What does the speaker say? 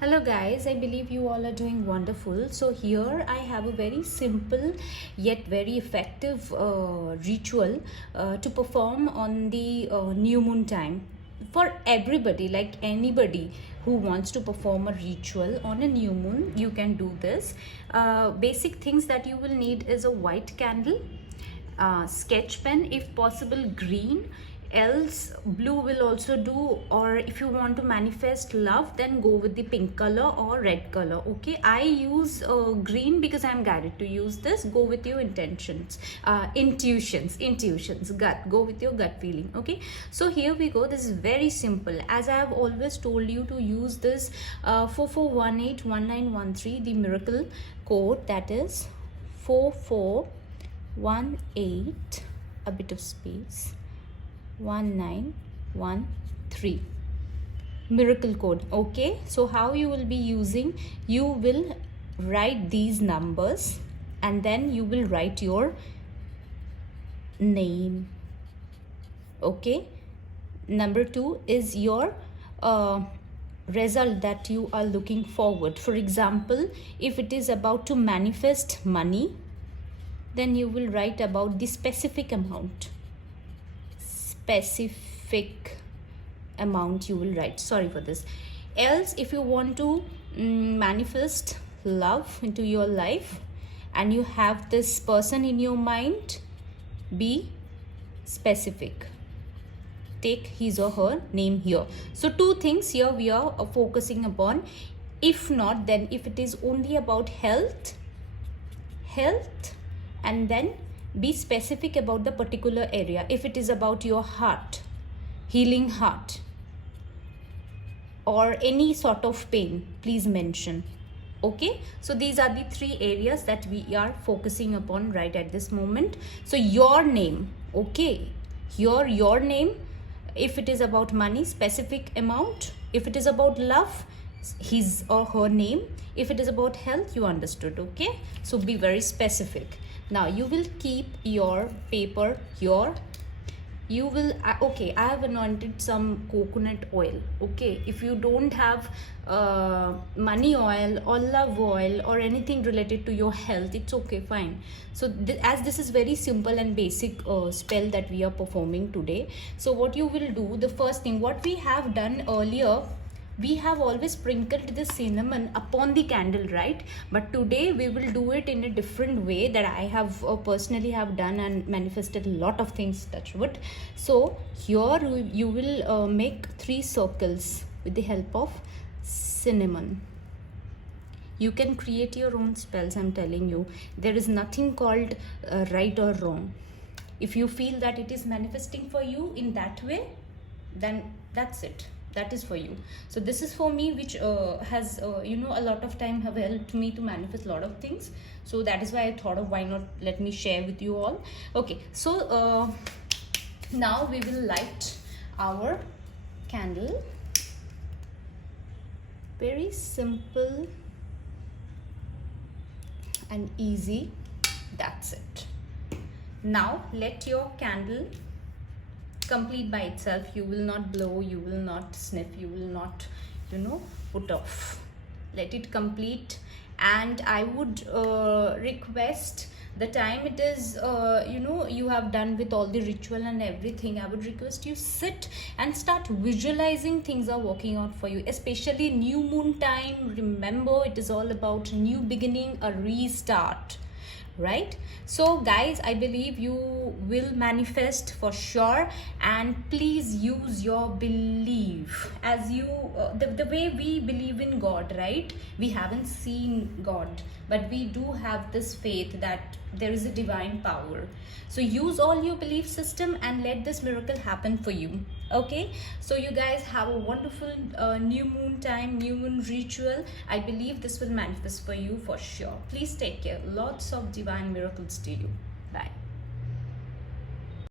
Hello guys, I believe you all are doing wonderful. So here I have a very simple yet very effective ritual to perform on the new moon time. For everybody, like anybody who wants to perform a ritual on a new moon, you can do this. Basic things that you will need is a white candle, sketch pen, if possible green, else blue will also do, or if you want to manifest love, then go with the pink color or red color. Okay, I use green because I'm guided to use this. Go with your intentions, intuitions, gut, go with your gut feeling. Okay, so here we go. This is very simple. As I have always told you to use this 44181913, the miracle code, that is 4418, a bit of space, 1913, miracle code. Okay, so how you will be using, you will write these numbers and then you will write your name. Okay, number 2 is your result that you are looking forward. For example, if it is about to manifest money, then you will write about the specific amount you will write. Sorry for this. Else, if you want to manifest love into your life and you have this person in your mind, be specific. Take his or her name here. So 2 things here we are focusing upon. If not, then if it is only about health, and then be specific about the particular area. If it is about your heart, healing heart, or any sort of pain, please mention. Okay, so these are the 3 areas that we are focusing upon right at this moment. So your name, okay, your name. If it is about money, specific amount. If it is about love, his or her name. If it is about health, you understood. Okay, so be very specific. Now you will keep your paper here. You will okay, I have anointed some coconut oil. Okay, if you don't have money oil or love oil or anything related to your health, it's okay, fine. So as this is very simple and basic spell that we are performing today, so what you will do, the first thing what we have done earlier, we have always sprinkled the cinnamon upon the candle, right? But today we will do it in a different way that I have personally have done and manifested a lot of things, touch wood. So here you will make 3 circles with the help of cinnamon. You can create your own spells. I'm telling you, there is nothing called right or wrong. If you feel that it is manifesting for you in that way, then that's it, that is for you. So this is for me, which has a lot of time have helped me to manifest a lot of things. So that is why I thought of, why not let me share with you all. Okay, so now we will light our candle. Very simple and easy, that's it. Now let your candle complete by itself. You will not blow, you will not sniff, you will not put off. Let it complete. And I would request, the time it is you have done with all the ritual and everything, I would request you sit and start visualizing things are working out for you, especially new moon time. Remember, it is all about new beginning, a restart, right? So guys, I believe you will manifest for sure, and please use your belief. As you the way we believe in God, right? We haven't seen God, but we do have this faith that there is a divine power. So use all your belief system and let this miracle happen for you. Okay, so you guys have a wonderful new moon time, new moon ritual. I believe this will manifest for you for sure. Please take care. Lots of divine miracles to you. Bye.